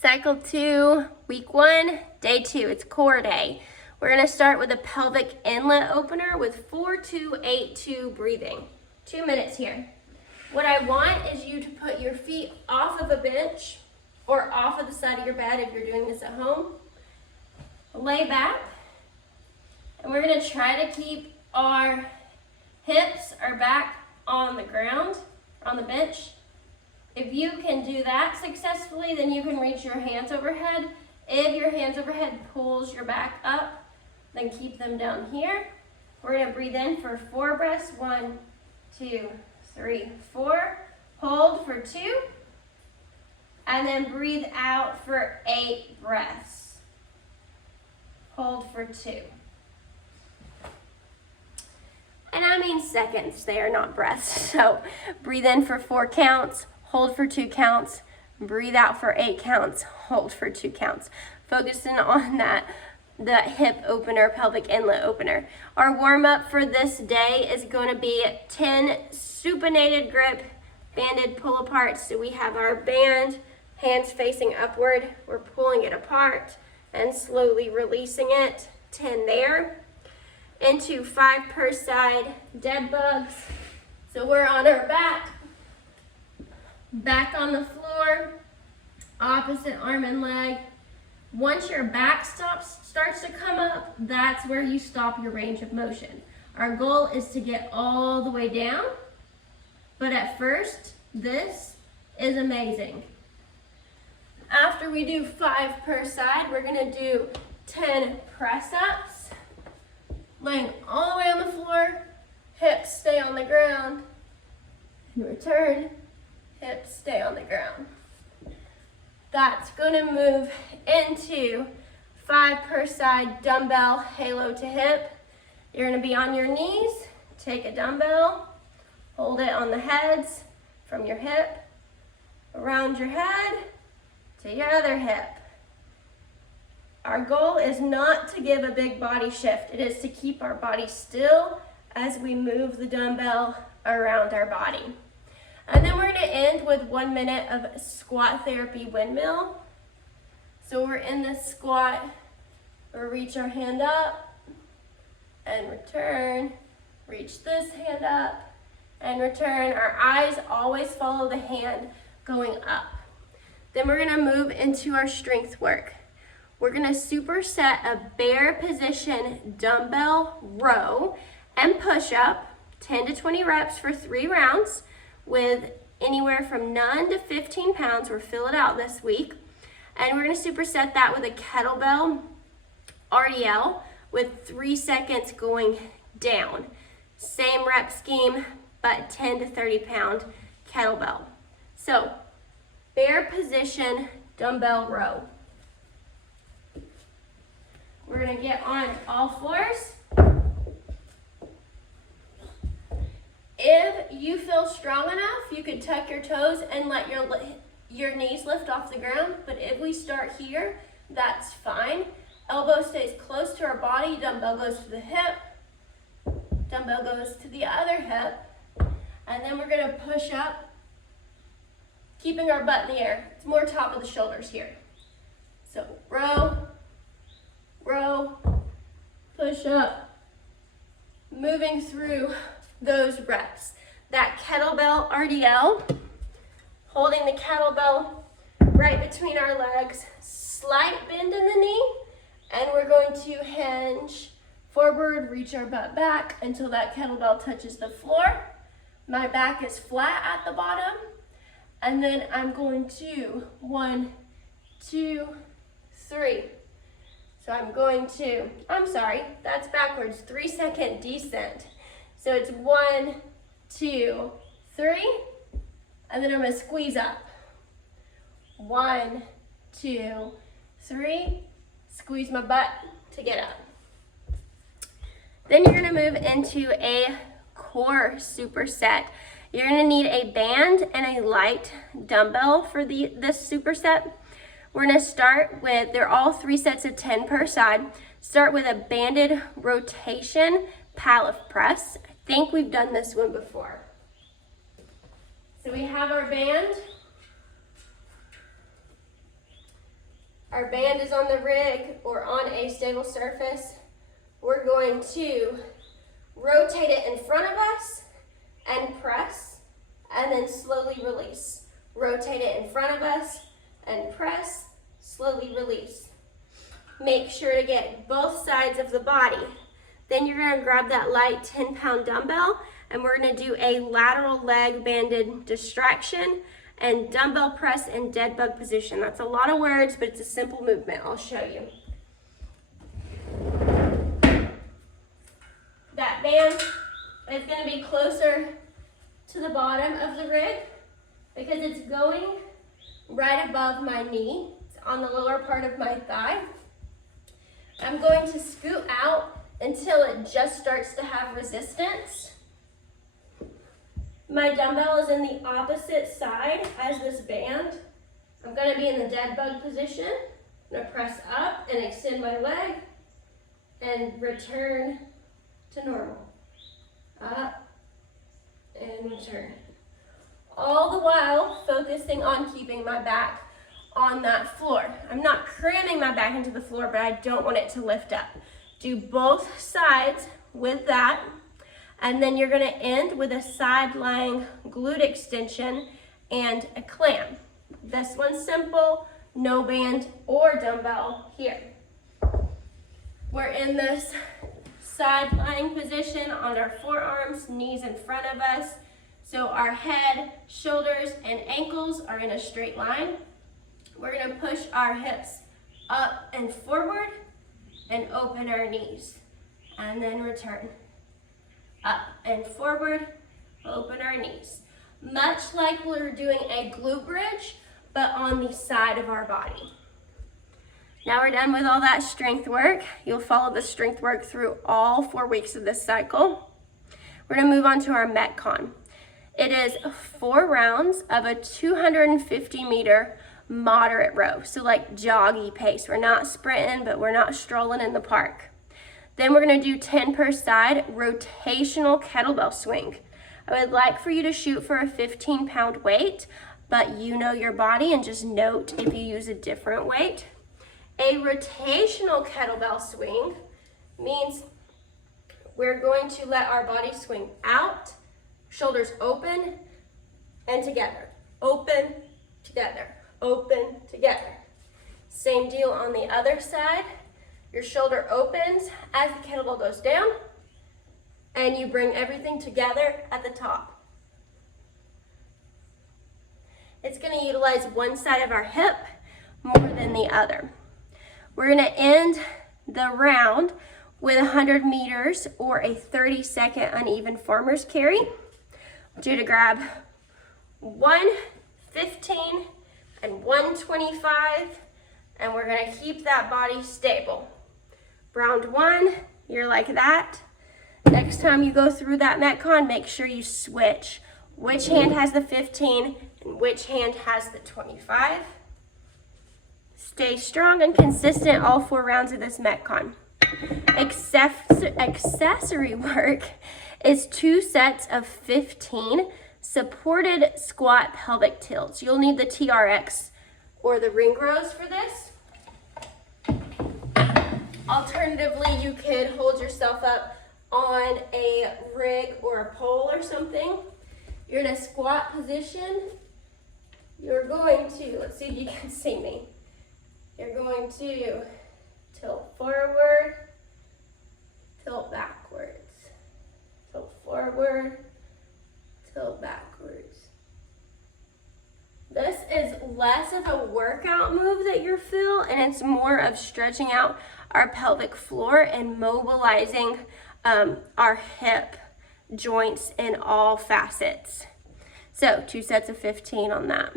Cycle 2, week 1, day 2. It's core day. We're going to start with a pelvic inlet opener with 4-2-8-2 breathing. 2 minutes here. What I want is you to put your feet off of a bench or off of the side of your bed if you're doing this at home. Lay back, and we're going to try to keep our hips, our back on the ground, on the bench. If you can do that successfully, then you can reach your hands overhead. If your hands overhead pulls your back up, then keep them down here. We're going to breathe in for 4 breaths. 1, 2, 3, 4. Hold for 2. And then breathe out for 8 breaths. Hold for 2. And I mean seconds there, not breaths. So breathe in for 4 counts. Hold for 2 counts, breathe out for 8 counts, hold for 2 counts. Focusing on the hip opener, pelvic inlet opener. Our warm up for this day is going to be 10 supinated grip, banded pull apart. So we have our band, hands facing upward. We're pulling it apart and slowly releasing it. 10 there. Into 5 per side dead bugs. So we're on our back on the floor, opposite arm and leg. Once your back starts to come up, that's where you stop your range of motion. Our goal is to get all the way down, but at first, this is amazing. After we do 5 per side, we're gonna do 10 press-ups, laying all the way on the floor, hips stay on the ground, and return. Hips stay on the ground. That's going to move into 5 per side dumbbell halo to hip. You're going to be on your knees. Take a dumbbell, hold it on the heads from your hip, around your head to your other hip. Our goal is not to give a big body shift. It is to keep our body still as we move the dumbbell around our body. And then we're going to end with 1 minute of squat therapy windmill. So we're in this squat, we'll reach our hand up and return, reach this hand up and return. Our eyes always follow the hand going up. Then we're going to move into our strength work. We're going to superset a bear position dumbbell row and push up, 10 to 20 reps for 3 rounds. With anywhere from 9 to 15 pounds. We'll fill it out this week. And we're going to superset that with a kettlebell RDL with 3 seconds going down. Same rep scheme, but 10 to 30 pound kettlebell. So, bear position dumbbell row. We're going to get on all fours. If you feel strong enough, you can tuck your toes and let your knees lift off the ground. But if we start here, that's fine. Elbow stays close to our body. Dumbbell goes to the hip. Dumbbell goes to the other hip. And then we're going to push up, keeping our butt in the air. It's more top of the shoulders here. So row, row, push up, moving through those reps. That kettlebell RDL, holding the kettlebell right between our legs, slight bend in the knee, and we're going to hinge forward, reach our butt back until that kettlebell touches the floor. My back is flat at the bottom, and then I'm going to 1, 2, 3. So that's backwards, 3 second descent. So it's 1, 2, 3, and then I'm going to squeeze up. 1, 2, 3, squeeze my butt to get up. Then you're going to move into a core superset. You're going to need a band and a light dumbbell for this superset. We're going to start with, they're all 3 sets of 10 per side. Start with a banded rotation pallet press. I think we've done this one before. So we have our band. Our band is on the rig or on a stable surface. We're going to rotate it in front of us and press, and then slowly release. Rotate it in front of us and press, slowly release. Make sure to get both sides of the body. Then you're gonna grab that light 10-pound dumbbell, and we're gonna do a lateral leg banded distraction and dumbbell press in dead bug position. That's a lot of words, but it's a simple movement. I'll show you. That band is gonna be closer to the bottom of the rig because it's going right above my knee. It's on the lower part of my thigh. I'm going to scoot out until it just starts to have resistance. My dumbbell is in the opposite side as this band. I'm gonna be in the dead bug position. I'm gonna press up and extend my leg and return to normal. Up and return. All the while focusing on keeping my back on that floor. I'm not cramming my back into the floor, but I don't want it to lift up. Do both sides with that, and then you're gonna end with a side lying glute extension and a clam. This one's simple, no band or dumbbell here. We're in this side lying position on our forearms, knees in front of us. So our head, shoulders, and ankles are in a straight line. We're gonna push our hips up and forward and open our knees. And then return. Up and forward, open our knees. Much like we're doing a glute bridge, but on the side of our body. Now we're done with all that strength work. You'll follow the strength work through all 4 weeks of this cycle. We're gonna move on to our Metcon. It is 4 rounds of a 250-meter moderate row, so like joggy pace. We're not sprinting, but we're not strolling in the park. Then we're gonna do 10 per side rotational kettlebell swing. I would like for you to shoot for a 15-pound weight, but you know your body, and just note if you use a different weight. A rotational kettlebell swing means we're going to let our body swing out, shoulders open and together, open, together, open, together. Same deal on the other side. Your shoulder opens as the kettlebell goes down, and you bring everything together at the top. It's going to utilize one side of our hip more than the other. We're going to end the round with 100 meters or a 30-second uneven farmer's carry. I want you to grab 115 and 125, and we're going to keep that body stable. Round 1, you're like that. Next time you go through that Metcon, make sure you switch. Which hand has the 15 and which hand has the 25. Stay strong and consistent all 4 rounds of this Metcon. Accessory work is 2 sets of 15 supported squat pelvic tilts. You'll need the TRX or the ring rows for this. Alternatively, you could hold yourself up on a rig or a pole or something. You're in a squat position. You're going to, let's see if you can see me. You're going to tilt forward, tilt backwards, tilt forward, tilt backwards. This is less of a workout move that you feel, and it's more of stretching out our pelvic floor and mobilizing our hip joints in all facets. So 2 sets of 15 on that.